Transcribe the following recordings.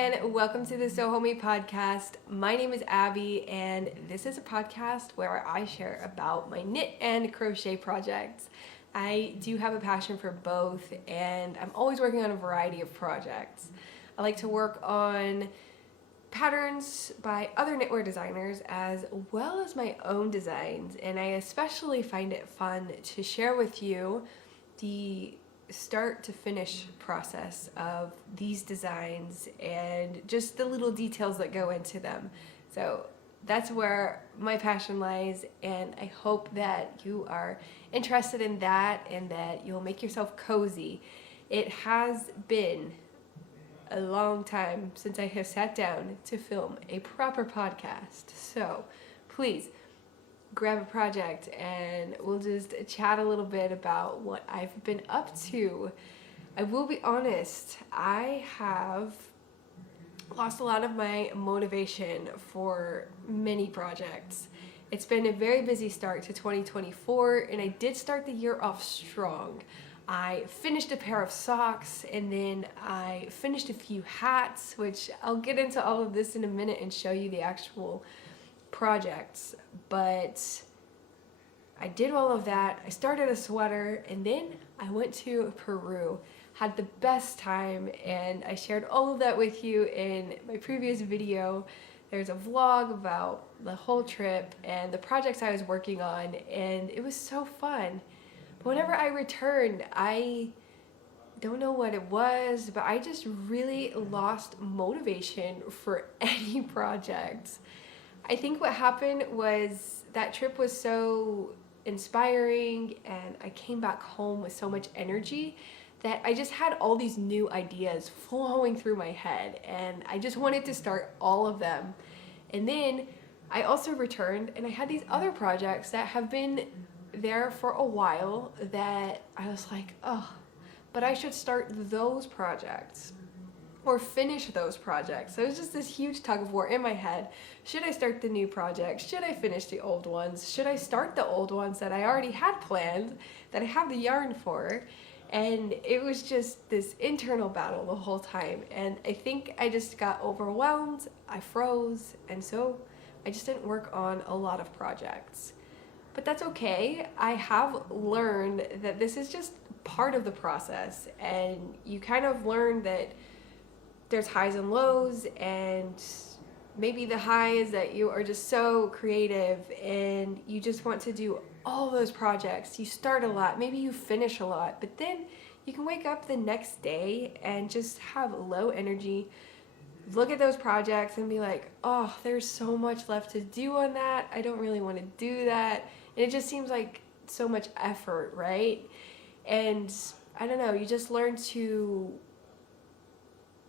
and welcome to the Homey Podcast. My name is Abby, and this is a podcast where I share about my knit and crochet projects. I do have a passion for both, and I'm always working on a variety of projects. I like to work on patterns by other knitwear designers as well as my own designs, and I especially find it fun to share with you the start to finish process of these designs and just the little details that go into them. So that's where my passion lies, and I hope that you are interested in that and that you'll make yourself cozy. It has been a long time since I have sat down to film a proper podcast, so please grab a project and we'll just chat a little bit about what I've been up to. I will be honest, I have lost a lot of my motivation for many projects. It's been a very busy start to 2024, and I did start the year off strong. I finished a pair of socks, and then I finished a few hats, which I'll get into all of this in a minute and show you the actual projects. But I did all of that. I started a sweater, and then I went to Peru, had the best time, and I shared all of that with you in my previous video. There's a vlog about the whole trip and the projects I was working on, and it was so fun. But whenever I returned, I don't know what it was, but I just really lost motivation for any projects. I think what happened was that trip was so inspiring, and I came back home with so much energy that I just had all these new ideas flowing through my head, and I just wanted to start all of them. And then I also returned, and I had these other projects that have been there for a while that I was like, oh, but I should start those projects or finish those projects. So it was just this huge tug of war in my head. Should I start the new projects? Should I finish the old ones? Should I start the old ones that I already had planned, that I have the yarn for? And it was just this internal battle the whole time. And I think I just got overwhelmed, I froze, and so I just didn't work on a lot of projects. But that's okay. I have learned that this is just part of the process, and you kind of learn that there's highs and lows, and maybe the high is that you are just so creative and you just want to do all those projects. You start a lot, maybe you finish a lot, but then you can wake up the next day and just have low energy, look at those projects and be like, oh, there's so much left to do on that. I don't really want to do that. And it just seems like so much effort, right? And I don't know, you just learn to,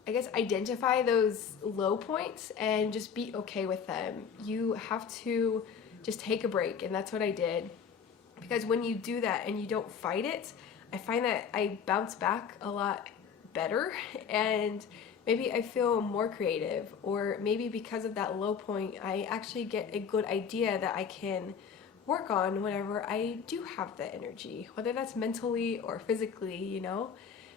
I guess, identify those low points and just be okay with them. You have to just take a break, and that's what I did. Because when you do that and you don't fight it, I find that I bounce back a lot better, and maybe I feel more creative, or maybe because of that low point, I actually get a good idea that I can work on whenever I do have the energy, whether that's mentally or physically, you know?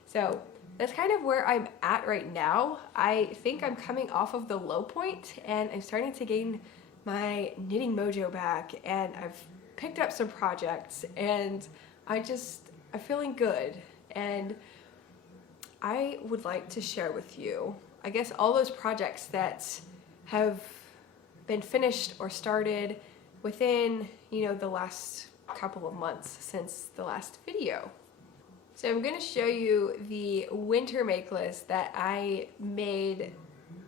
So that's kind of where I'm at right now. I think I'm coming off of the low point, and I'm starting to gain my knitting mojo back, and I've picked up some projects, and I'm feeling good. And I would like to share with you, I guess, all those projects that have been finished or started within, the last couple of months since the last video. So I'm going to show you the winter make list that I made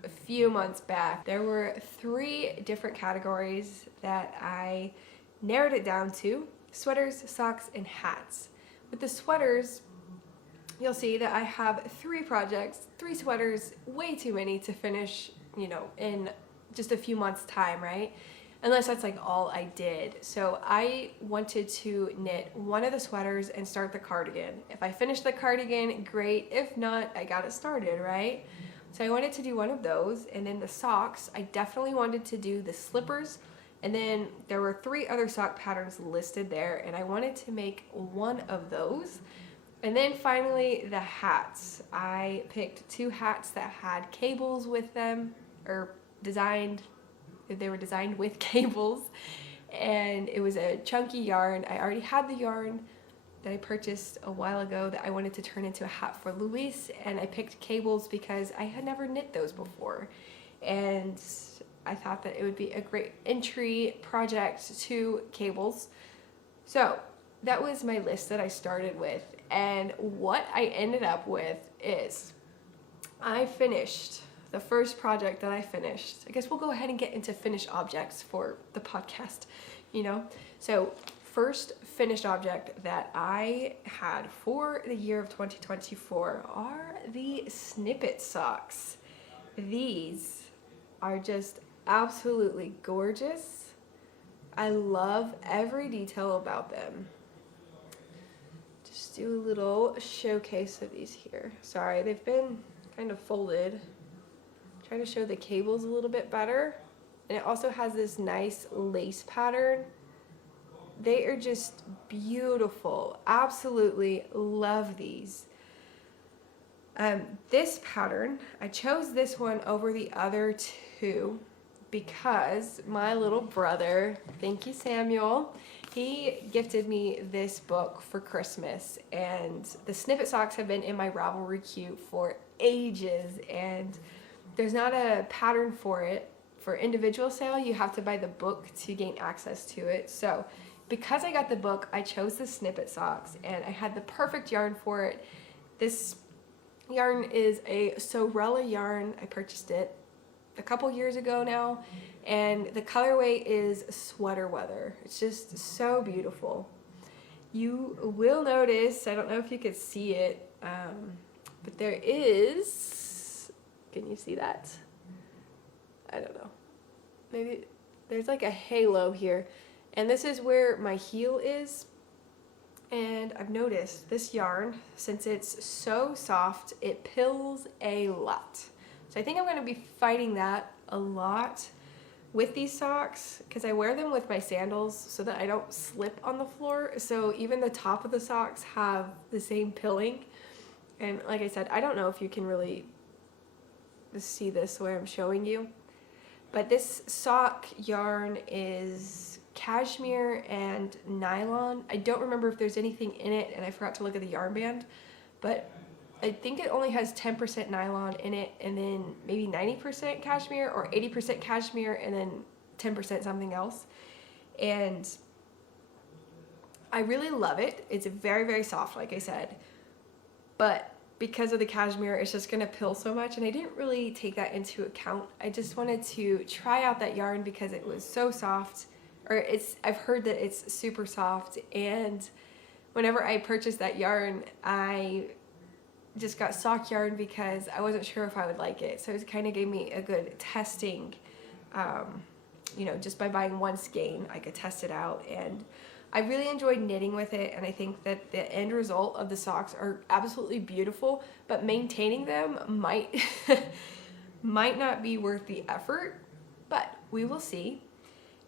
a few months back. There were 3 different categories that I narrowed it down to: sweaters, socks, and hats. With the sweaters, you'll see that I have 3 projects, 3 sweaters, way too many to finish, in just a few months' time, right? Unless that's like all I did. So I wanted to knit one of the sweaters and start the cardigan. If I finish the cardigan, great. If not, I got it started, right? So I wanted to do one of those. And then the socks, I definitely wanted to do the slippers. And then there were 3 other sock patterns listed there, and I wanted to make one of those. And then finally, the hats. I picked 2 hats that had cables with them, or they were designed with cables. And it was a chunky yarn. I already had the yarn that I purchased a while ago that I wanted to turn into a hat for Luis, and I picked cables because I had never knit those before. And I thought that it would be a great entry project to cables. So that was my list that I started with, and what I ended up with is I finished the first project that I finished. I guess we'll go ahead and get into finished objects for the podcast, So first finished object that I had for the year of 2024 are the Snippet socks. These are just absolutely gorgeous. I love every detail about them. Just do a little showcase of these here. Sorry, they've been kind of folded. Try to show the cables a little bit better. And it also has this nice lace pattern. They are just beautiful. Absolutely love these. This pattern, I chose this one over the other 2 because my little brother, thank you Samuel, he gifted me this book for Christmas, and the Snippet socks have been in my Ravelry queue for ages, and there's not a pattern for it. For individual sale, you have to buy the book to gain access to it. So because I got the book, I chose the Snippet socks, and I had the perfect yarn for it. This yarn is a Sorella yarn. I purchased it a couple years ago now, and the colorway is Sweater Weather. It's just so beautiful. You will notice, I don't know if you could see it, but there is, can you see that? I don't know. Maybe there's like a halo here, and this is where my heel is. And I've noticed this yarn, since it's so soft, it pills a lot. So I think I'm going to be fighting that a lot with these socks, because I wear them with my sandals so that I don't slip on the floor. So even the top of the socks have the same pilling. And like I said, I don't know if you can really see this the way I'm showing you, but this sock yarn is cashmere and nylon. I don't remember if there's anything in it, and I forgot to look at the yarn band, but I think it only has 10% nylon in it, and then maybe 90% cashmere or 80% cashmere, and then 10% something else. And I really love it. It's very, very soft, like I said, but because of the cashmere, it's just gonna pill so much, and I didn't really take that into account. I just wanted to try out that yarn because it was so soft, or I've heard that it's super soft, and whenever I purchased that yarn, I just got sock yarn because I wasn't sure if I would like it. So it kind of gave me a good testing, just by buying one skein, I could test it out, and I really enjoyed knitting with it, and I think that the end result of the socks are absolutely beautiful, but maintaining them might not be worth the effort, but we will see.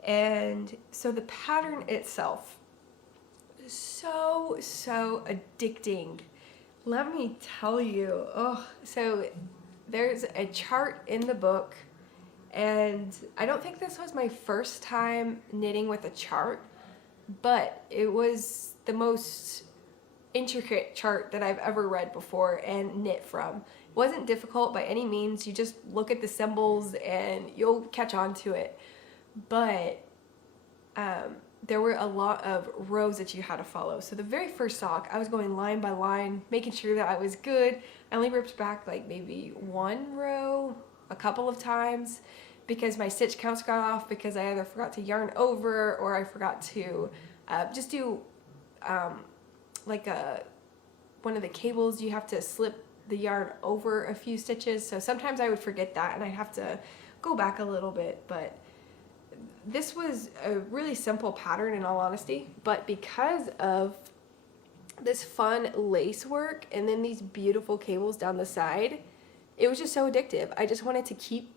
And so the pattern itself is so addicting. Let me tell you. So there's a chart in the book, and I don't think this was my first time knitting with a chart, but it was the most intricate chart that I've ever read before and knit from. It wasn't difficult by any means. You just look at the symbols and you'll catch on to it. But there were a lot of rows that you had to follow. So the very first sock, I was going line by line, making sure that I was good. I only ripped back like maybe one row a couple of times because my stitch counts got off, because I either forgot to yarn over or I forgot to just do one of the cables. You have to slip the yarn over a few stitches. So sometimes I would forget that and I'd have to go back a little bit, but this was a really simple pattern in all honesty, but because of this fun lace work and then these beautiful cables down the side, it was just so addictive. I just wanted to keep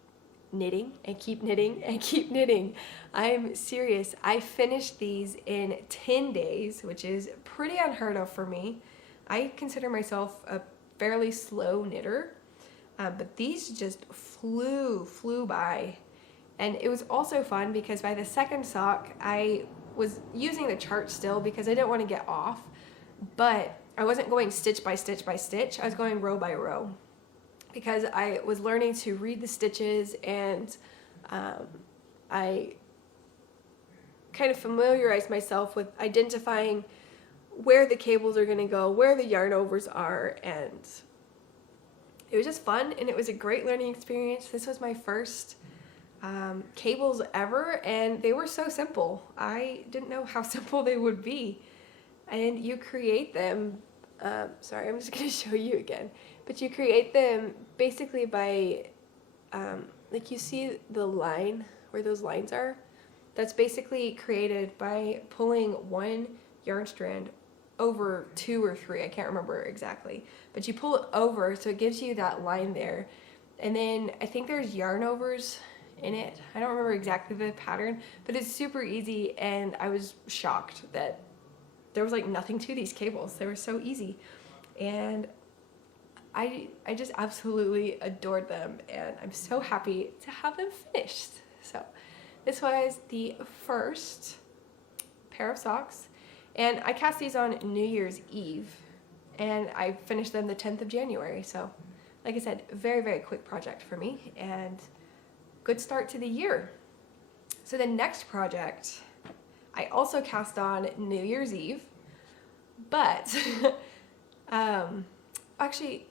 knitting and keep knitting and keep knitting. I'm serious. I finished these in 10 days, which is pretty unheard of for me. I consider myself a fairly slow knitter, but these just flew by. And it was also fun because by the second sock, I was using the chart still because I didn't want to get off, but I wasn't going stitch by stitch by stitch. I was going row by row because I was learning to read the stitches, and I kind of familiarized myself with identifying where the cables are going to go, where the yarn overs are, and it was just fun, and it was a great learning experience. This was my first cables ever, and they were so simple. I didn't know how simple they would be. And you create them, sorry, I'm just going to show you again, but you create them basically by, like you see the line where those lines are? That's basically created by pulling one yarn strand over 2 or 3, I can't remember exactly, but you pull it over so it gives you that line there. And then I think there's yarn overs in it. I don't remember exactly the pattern, but it's super easy, and I was shocked that there was like nothing to these cables. They were so easy, and I just absolutely adored them, and I'm so happy to have them finished. So this was the first pair of socks, and I cast these on New Year's Eve, and I finished them the 10th of January. So like I said, very, very quick project for me, and good start to the year. So the next project I also cast on New Year's Eve, but actually,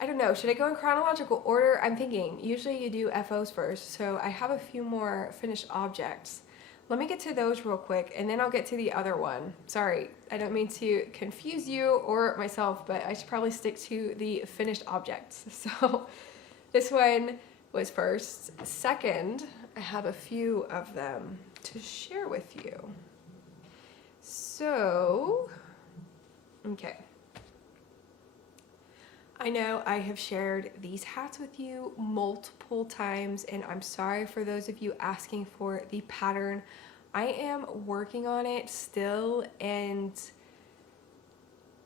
I don't know, should I go in chronological order? I'm thinking usually you do FOs first, so I have a few more finished objects. Let me get to those real quick, and then I'll get to the other one. Sorry, I don't mean to confuse you or myself, but I should probably stick to the finished objects. So this one was first. Second, I have a few of them to share with you. So, okay. I know I have shared these hats with you multiple times, and I'm sorry for those of you asking for the pattern. I am working on it still, and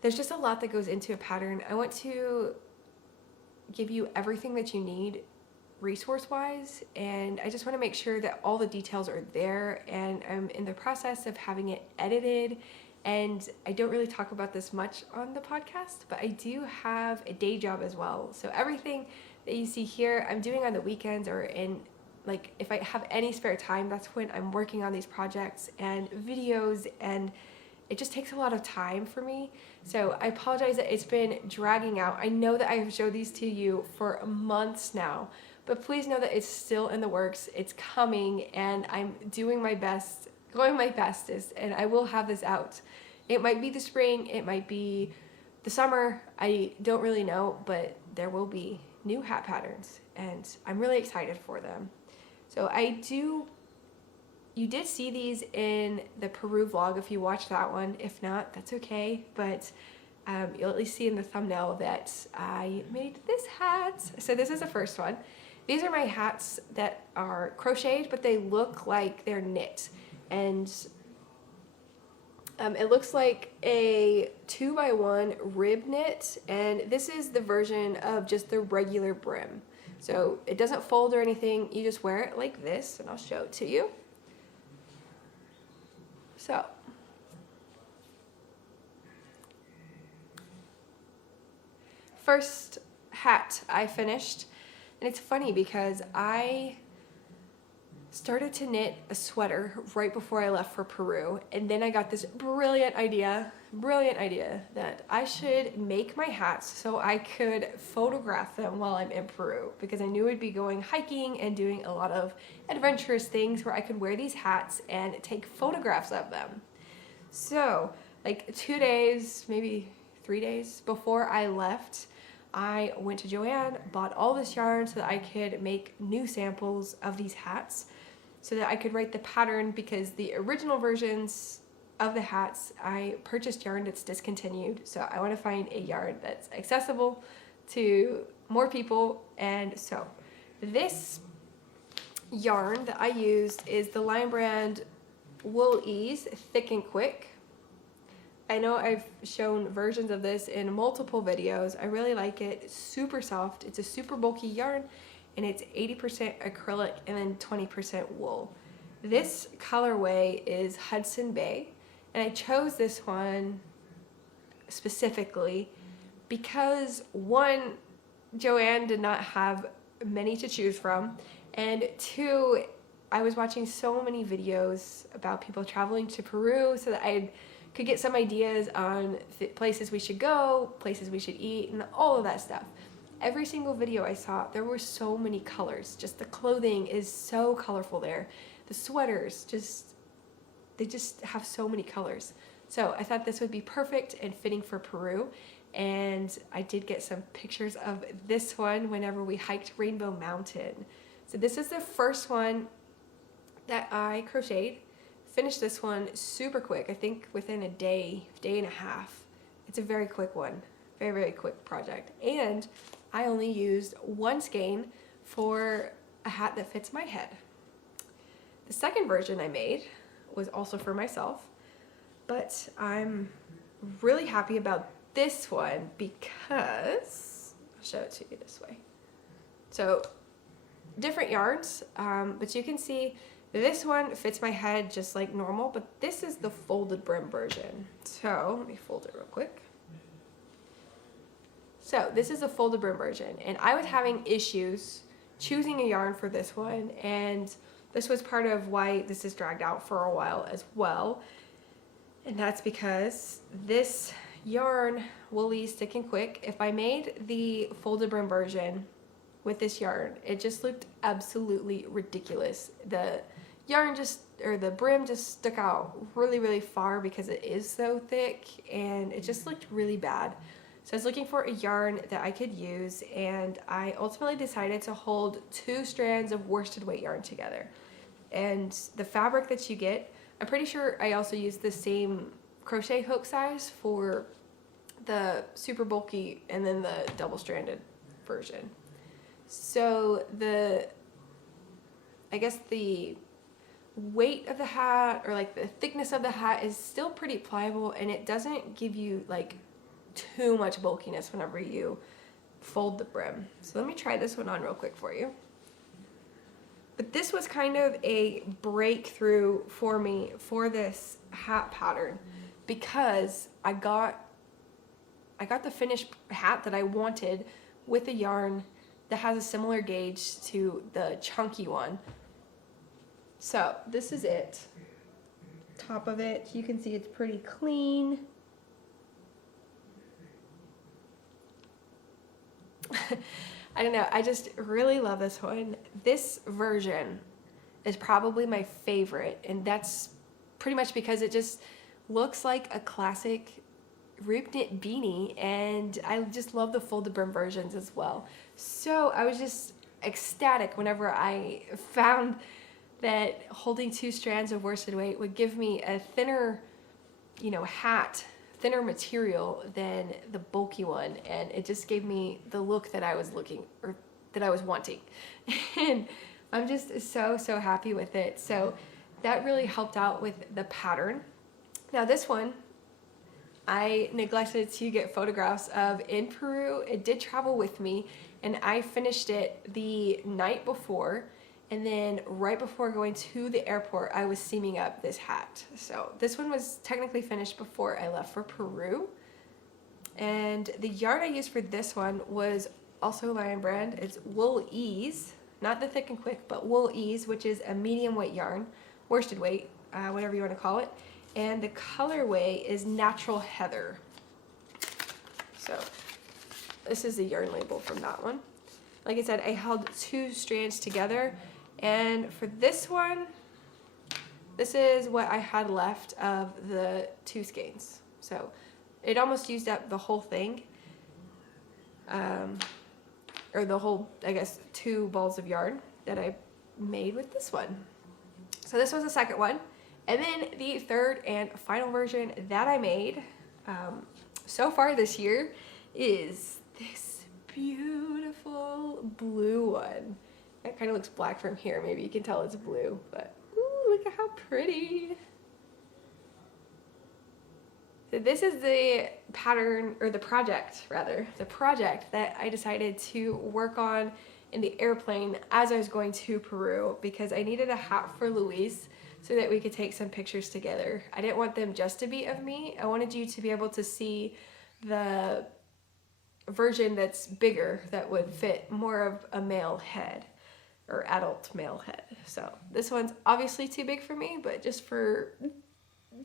there's just a lot that goes into a pattern. I want to give you everything that you need resource-wise, and I just want to make sure that all the details are there, and I'm in the process of having it edited. And I don't really talk about this much on the podcast, but I do have a day job as well. So everything that you see here, I'm doing on the weekends, or in, like, if I have any spare time, that's when I'm working on these projects and videos, and it just takes a lot of time for me. So I apologize that it's been dragging out. I know that I have showed these to you for months now, but please know that it's still in the works. It's coming, and I'm doing my best, going my bestest, and I will have this out. It might be the spring, it might be the summer, I don't really know, but there will be new hat patterns, and I'm really excited for them. So you did see these in the Peru vlog if you watched that one. If not, that's okay, but you'll at least see in the thumbnail that I made this hat. So this is the first one. These are my hats that are crocheted, but they look like they're knit. And it looks like a 2x1 rib knit, and this is the version of just the regular brim. So it doesn't fold or anything, you just wear it like this, and I'll show it to you. So, first hat I finished, and it's funny because I started to knit a sweater right before I left for Peru, and then I got this brilliant idea that I should make my hats so I could photograph them while I'm in Peru, because I knew I'd be going hiking and doing a lot of adventurous things where I could wear these hats and take photographs of them. So like 2 days, maybe 3 days before I left, I went to Joann, bought all this yarn so that I could make new samples of these hats, so that I could write the pattern, because the original versions of the hats, I purchased yarn that's discontinued. So I want to find a yarn that's accessible to more people. And so this yarn that I used is the Lion Brand Wool Ease Thick and Quick. I know I've shown versions of this in multiple videos. I really like it. It's super soft. It's a super bulky yarn, and it's 80% acrylic and then 20% wool. This colorway is Hudson Bay, and I chose this one specifically because one, Joanne did not have many to choose from, and two, I was watching so many videos about people traveling to Peru so that I could get some ideas on places we should go, places we should eat, and all of that stuff. Every single video I saw, there were so many colors. Just the clothing is so colorful there. The sweaters, they just have so many colors. So I thought this would be perfect and fitting for Peru. And I did get some pictures of this one whenever we hiked Rainbow Mountain. So this is the first one that I crocheted. Finished this one super quick, I think within a day and a half. It's a very quick one, very, very quick project. And I only used one skein for a hat that fits my head. The second version I made was also for myself, but I'm really happy about this one because, I'll show it to you this way. So different yarns, but you can see this one fits my head just like normal, but this is the folded brim version. So let me fold it real quick. So this is the folded brim version, and I was having issues choosing a yarn for this one, and this was part of why this is dragged out for a while as well. And that's because this yarn, Woolly Stick and Quick, if I made the folded brim version with this yarn, it just looked absolutely ridiculous. The yarn the brim just stuck out really, really far because it is so thick, and it just looked really bad. So I was looking for a yarn that I could use, and I ultimately decided to hold 2 strands of worsted weight yarn together. And the fabric that you get, I'm pretty sure I also used the same crochet hook size for the super bulky and then the double stranded version. So I guess the weight of the hat, or like the thickness of the hat, is still pretty pliable, and it doesn't give you like too much bulkiness whenever you fold the brim. So let me try this one on real quick for you. But this was kind of a breakthrough for me for this hat pattern because I got the finished hat that I wanted with a yarn that has a similar gauge to the chunky one. So this is it. Top of it, you can see it's pretty clean. I don't know, I just really love this one. This version is probably my favorite, and that's pretty much because it just looks like a classic root knit beanie, and I just love the folded brim versions as well. So I was just ecstatic whenever I found that holding 2 strands of worsted weight would give me a thinner, hat, thinner material than the bulky one, and it just gave me the look that I was wanting. And I'm just so happy with it. So that really helped out with the pattern. Now this one, I neglected to get photographs of in Peru. It did travel with me, and I finished it the night before, and then right before going to the airport, I was seaming up this hat. So this one was technically finished before I left for Peru. And the yarn I used for this one was also Lion brand. It's Wool Ease, not the Thick and Quick, but Wool Ease, which is a medium weight yarn, worsted weight, whatever you want to call it. And the colorway is Natural Heather. So this is the yarn label from that one. Like I said, I held 2 strands together, and for this one, this is what I had left of the 2 skeins. So it almost used up the whole thing, or the whole, I guess, 2 balls of yarn that I made with this one. So this was the second one. And then the third and final version that I made so far this year is this beautiful blue one. It kind of looks black from here. Maybe you can tell it's blue, but ooh, look at how pretty. So this is the pattern, or the project that I decided to work on in the airplane as I was going to Peru, because I needed a hat for Luis so that we could take some pictures together. I didn't want them just to be of me. I wanted you to be able to see the version that's bigger, that would fit more of a male head, or adult male head. So this one's obviously too big for me, but just for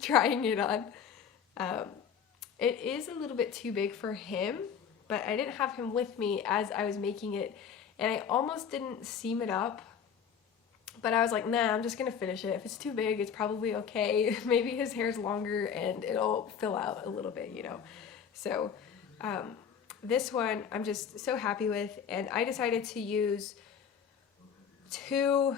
trying it on. It is a little bit too big for him, but I didn't have him with me as I was making it, and I almost didn't seam it up, but I was like, nah, I'm just gonna finish it. If it's too big, it's probably okay. Maybe his hair's longer and it'll fill out a little bit, you know. So this one I'm just so happy with, and I decided to use 2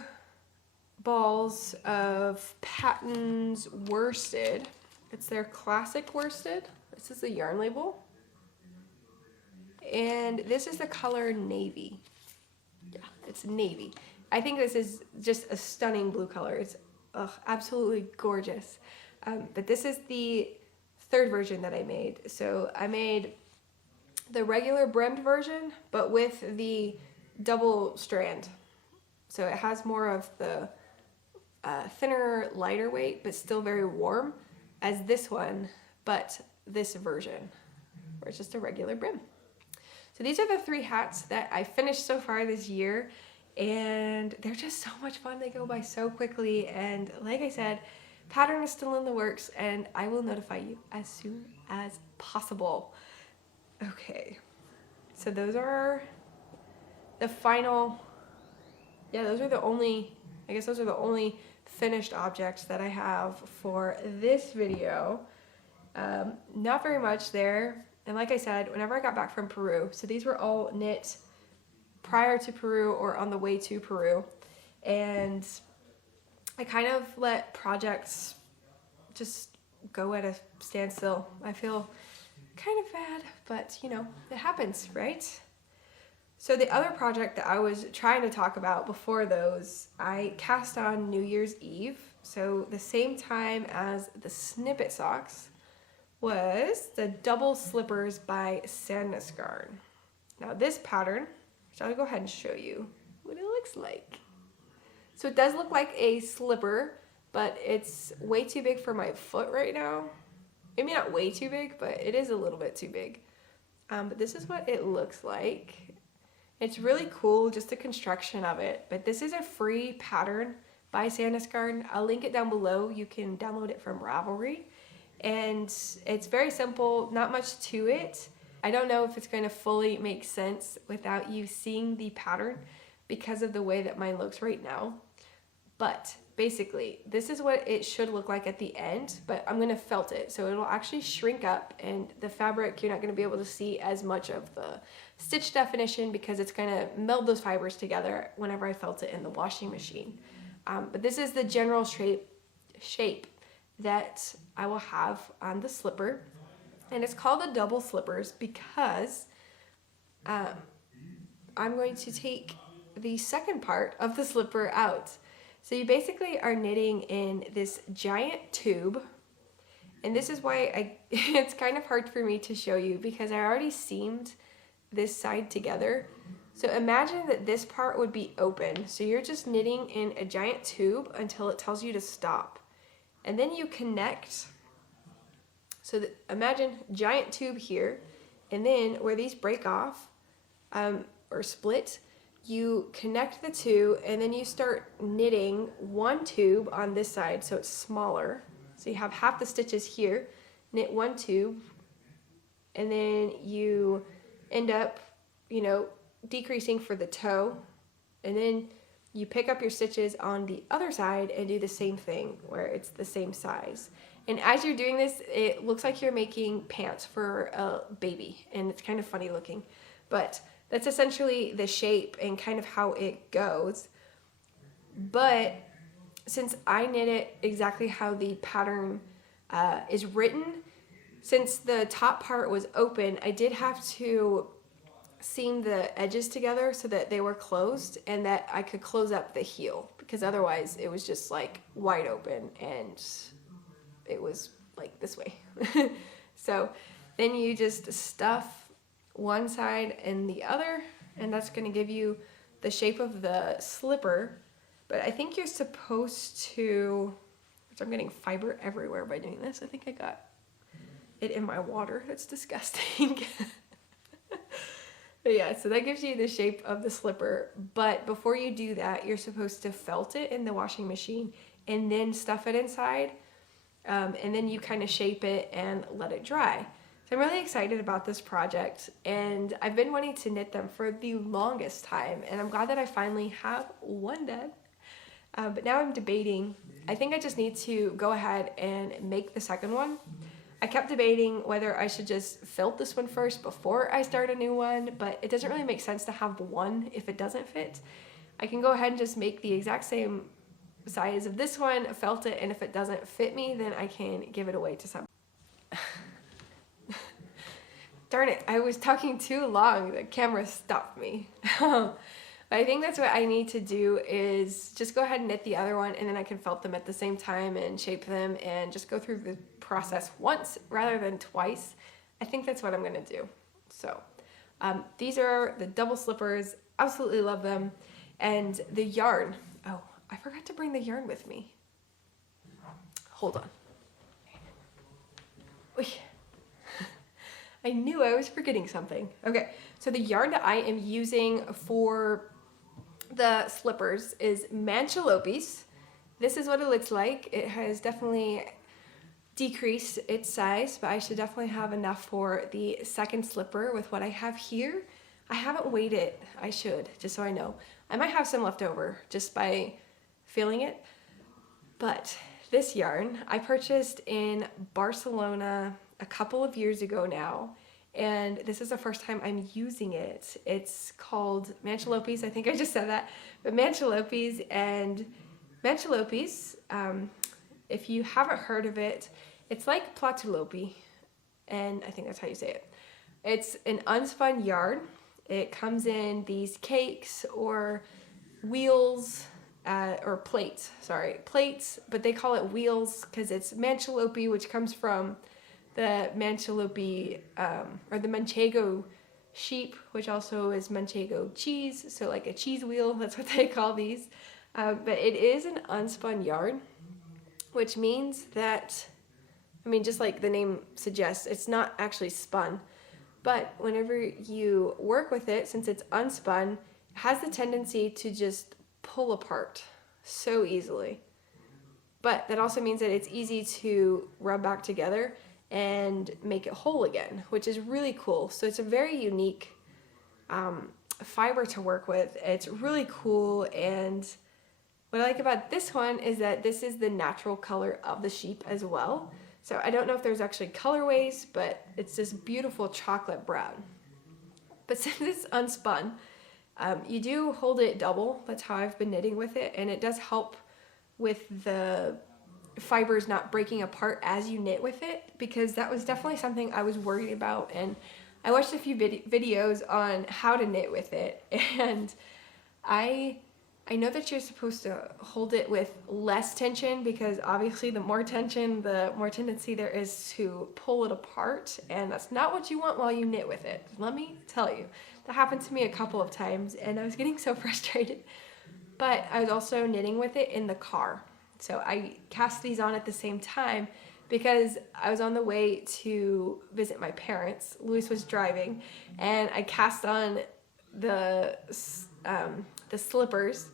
balls of Patton's worsted. It's their classic worsted. This is the yarn label. And this is the color navy. Yeah, it's navy. I think this is just a stunning blue color. It's absolutely gorgeous. But this is the 3rd version that I made. So I made the regular brimmed version, but with the double strand. So it has more of the thinner, lighter weight, but still very warm as this one, but this version, where it's just a regular brim. So these are the 3 hats that I finished so far this year, and they're just so much fun. They go by so quickly, and like I said, pattern is still in the works, and I will notify you as soon as possible. Okay, so those are the final, those are the only finished objects that I have for this video. Not very much there. And like I said, whenever I got back from Peru, so these were all knit prior to Peru or on the way to Peru. And I kind of let projects just go at a standstill. I feel kind of bad, but you know, it happens, right? So the other project that I was trying to talk about before those, I cast on New Year's Eve. So the same time as the Snippet socks was the double slippers by Sandnesgarn. Now this pattern, which I'll go ahead and show you what it looks like. So it does look like a slipper, but it's way too big for my foot right now. Maybe not way too big, but it is a little bit too big. But this is what it looks like. It's really cool, just the construction of it. But this is a free pattern by Sandnesgarn. I'll link it down below. You can download it from Ravelry. And it's very simple, not much to it. I don't know if it's going to fully make sense without you seeing the pattern because of the way that mine looks right now. But basically, this is what it should look like at the end, but I'm going to felt it. So it'll actually shrink up, and the fabric, you're not going to be able to see as much of the stitch definition because it's going to meld those fibers together whenever I felt it in the washing machine. But this is the general shape that I will have on the slipper. And it's called the double slippers because I'm going to take the second part of the slipper out. So you basically are knitting in this giant tube, and this is why it's kind of hard for me to show you because I already seamed this side together. So imagine that this part would be open. So you're just knitting in a giant tube until it tells you to stop. And then you connect. So imagine giant tube here, and then where these break off or split, you connect the two, and then you start knitting one tube on this side so it's smaller. So you have half the stitches here, knit one tube, and then you end up, you know, decreasing for the toe, and then you pick up your stitches on the other side and do the same thing where it's the same size. And as you're doing this, it looks like you're making pants for a baby, and it's kind of funny looking, but that's essentially the shape and kind of how it goes. But since I knit it exactly how the pattern is written, since the top part was open, I did have to seam the edges together so that they were closed and that I could close up the heel, because otherwise it was just like wide open and it was like this way. So then you just stuff one side and the other, and that's going to give you the shape of the slipper. But I think you're supposed to, which I'm getting fiber everywhere by doing this. I think I got it in my water. That's disgusting. But yeah, so that gives you the shape of the slipper. But before you do that, you're supposed to felt it in the washing machine and then stuff it inside. And then you kind of shape it and let it dry. So I'm really excited about this project, and I've been wanting to knit them for the longest time, and I'm glad that I finally have one done. But now I'm debating. I think I just need to go ahead and make the second one. I kept debating whether I should just felt this one first before I start a new one, but it doesn't really make sense to have one if it doesn't fit. I can go ahead and just make the exact same size of this one, felt it, and if it doesn't fit me, then I can give it away to someone. Darn it, I was talking too long. The camera stopped me. But I think that's what I need to do is just go ahead and knit the other one, and then I can felt them at the same time and shape them and just go through the process once rather than twice. I think that's what I'm gonna do. So these are the double slippers. Absolutely love them. And the yarn. Oh, I forgot to bring the yarn with me. Hold on. Oy. I knew I was forgetting something. Okay, so the yarn that I am using for the slippers is Manchilopes. This is what it looks like. It has definitely decreased its size, but I should definitely have enough for the second slipper with what I have here. I haven't weighed it. I should, just so I know. I might have some left over just by feeling it. But this yarn I purchased in Barcelona a couple of years ago now, and this is the first time I'm using it. It's called Manchilopes. I think I just said that, but Manchilopes. And Manchilopes, if you haven't heard of it, it's like Platulope, and I think that's how you say it. It's an unspun yarn. It comes in these cakes or wheels, or plates, but they call it wheels because it's Manchilopes, which comes from the Manchilopes, or the Manchego sheep, which also is Manchego cheese, so like a cheese wheel, that's what they call these. But it is an unspun yarn, which means that, I mean, just like the name suggests, it's not actually spun. But whenever you work with it, since it's unspun, it has the tendency to just pull apart so easily. But that also means that it's easy to rub back together and make it whole again, which is really cool. So it's a very unique fiber to work with. It's really cool, and what I like about this one is that this is the natural color of the sheep as well. So I don't know if there's actually colorways, but it's this beautiful chocolate brown. But since it's unspun, you do hold it double. That's how I've been knitting with it, and it does help with the fibers not breaking apart as you knit with it, because that was definitely something I was worried about. And I watched a few videos on how to knit with it, and I know that you're supposed to hold it with less tension, because obviously the more tension, the more tendency there is to pull it apart, and that's not what you want while you knit with it. Let me tell you, that happened to me a couple of times, and I was getting so frustrated. But I was also knitting with it in the car. So I cast these on at the same time because I was on the way to visit my parents. Louis was driving, and I cast on the slippers.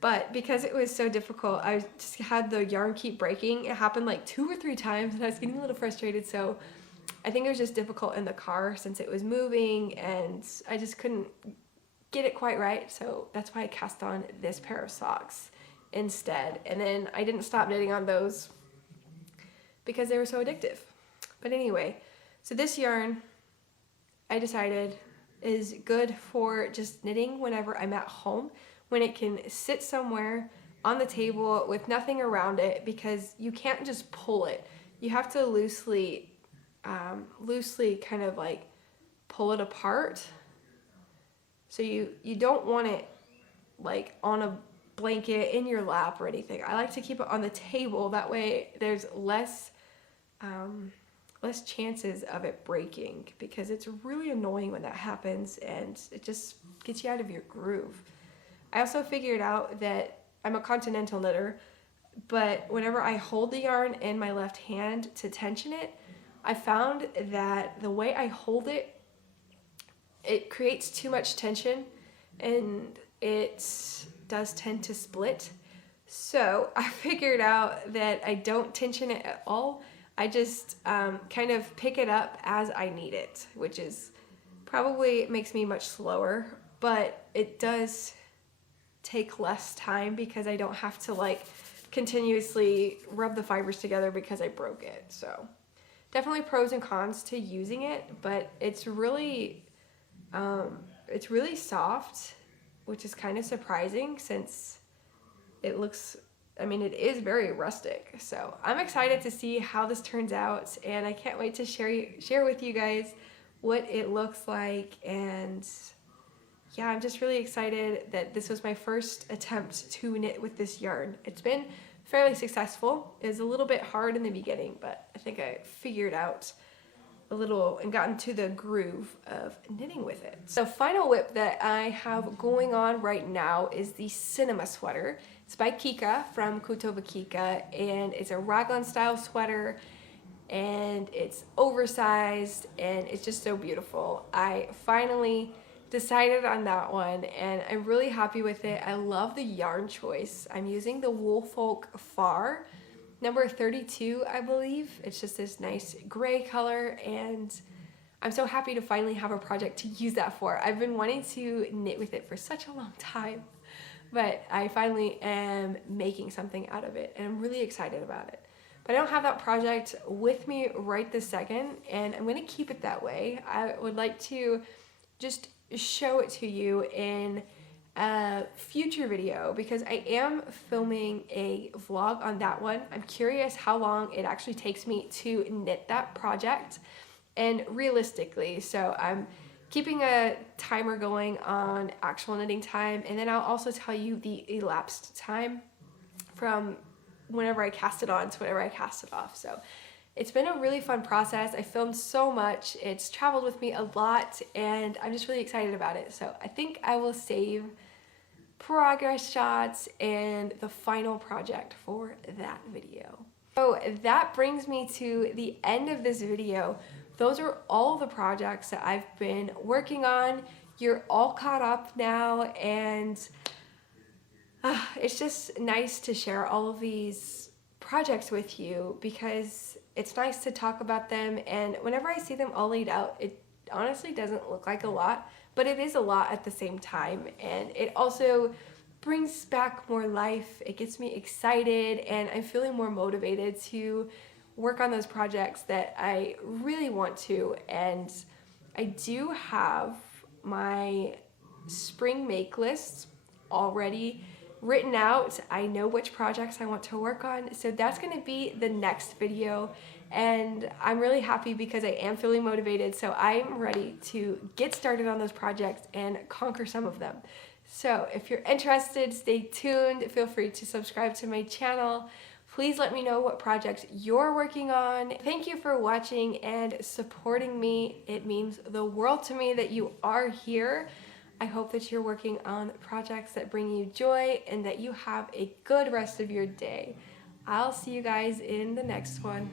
But because it was so difficult, I just had the yarn keep breaking. It happened like 2 or 3 times, and I was getting a little frustrated. So I think it was just difficult in the car since it was moving, and I just couldn't get it quite right. So that's why I cast on this pair of socks instead. And then I didn't stop knitting on those because they were so addictive. But anyway, so this yarn, I decided, is good for just knitting whenever I'm at home, when it can sit somewhere on the table with nothing around it, because you can't just pull it. You have to loosely kind of like pull it apart. So you don't want it like on a blanket in your lap or anything. I like to keep it on the table. That way there's less less chances of it breaking, because it's really annoying when that happens and it just gets you out of your groove. I also figured out that I'm a continental knitter, but whenever I hold the yarn in my left hand to tension it, I found that the way I hold it, it creates too much tension and it does tend to split. So I figured out that I don't tension it at all. I just kind of pick it up as I need it, which is probably makes me much slower, but it does take less time because I don't have to like continuously rub the fibers together because I broke it. So definitely pros and cons to using it, but it's really soft, which is kind of surprising since it looks, I mean, it is very rustic. So I'm excited to see how this turns out, and I can't wait to share with you guys what it looks like. And yeah, I'm just really excited that this was my first attempt to knit with this yarn. It's been fairly successful. It was a little bit hard in the beginning, but I think I figured out a little and gotten to the groove of knitting with it. So final whip that I have going on right now is the Cinema sweater. It's by Kika from Kutova Kika, and it's a raglan style sweater, and it's oversized, and it's just so beautiful. I finally decided on that one, and I'm really happy with it. I love the yarn choice. I'm using the Woolfolk Far number 32, I believe. It's just this nice gray color, and I'm so happy to finally have a project to use that for. I've been wanting to knit with it for such a long time, but I finally am making something out of it, and I'm really excited about it. But I don't have that project with me right this second, and I'm going to keep it that way. I would like to just show it to you in a future video because I am filming a vlog on that one. I'm curious how long it actually takes me to knit that project, and realistically, so I'm keeping a timer going on actual knitting time, and then I'll also tell you the elapsed time from whenever I cast it on to whenever I cast it off. So it's been a really fun process. I filmed so much, it's traveled with me a lot, and I'm just really excited about it. So I think I will save progress shots and the final project for that video. So that brings me to the end of this video. Those are all the projects that I've been working on. You're all caught up now, and it's just nice to share all of these projects with you because it's nice to talk about them, and whenever I see them all laid out, it honestly doesn't look like a lot, but it is a lot at the same time, and it also brings back more life. It gets me excited, and I'm feeling more motivated to work on those projects that I really want to. And I do have my spring make list already written out. I know which projects I want to work on, so that's going to be the next video, and I'm really happy because I am feeling motivated, so I'm ready to get started on those projects and conquer some of them. So if you're interested, stay tuned. Feel free to subscribe to my channel. Please let me know what projects you're working on. Thank you for watching and supporting me. It means the world to me that you are here. I hope that you're working on projects that bring you joy and that you have a good rest of your day. I'll see you guys in the next one.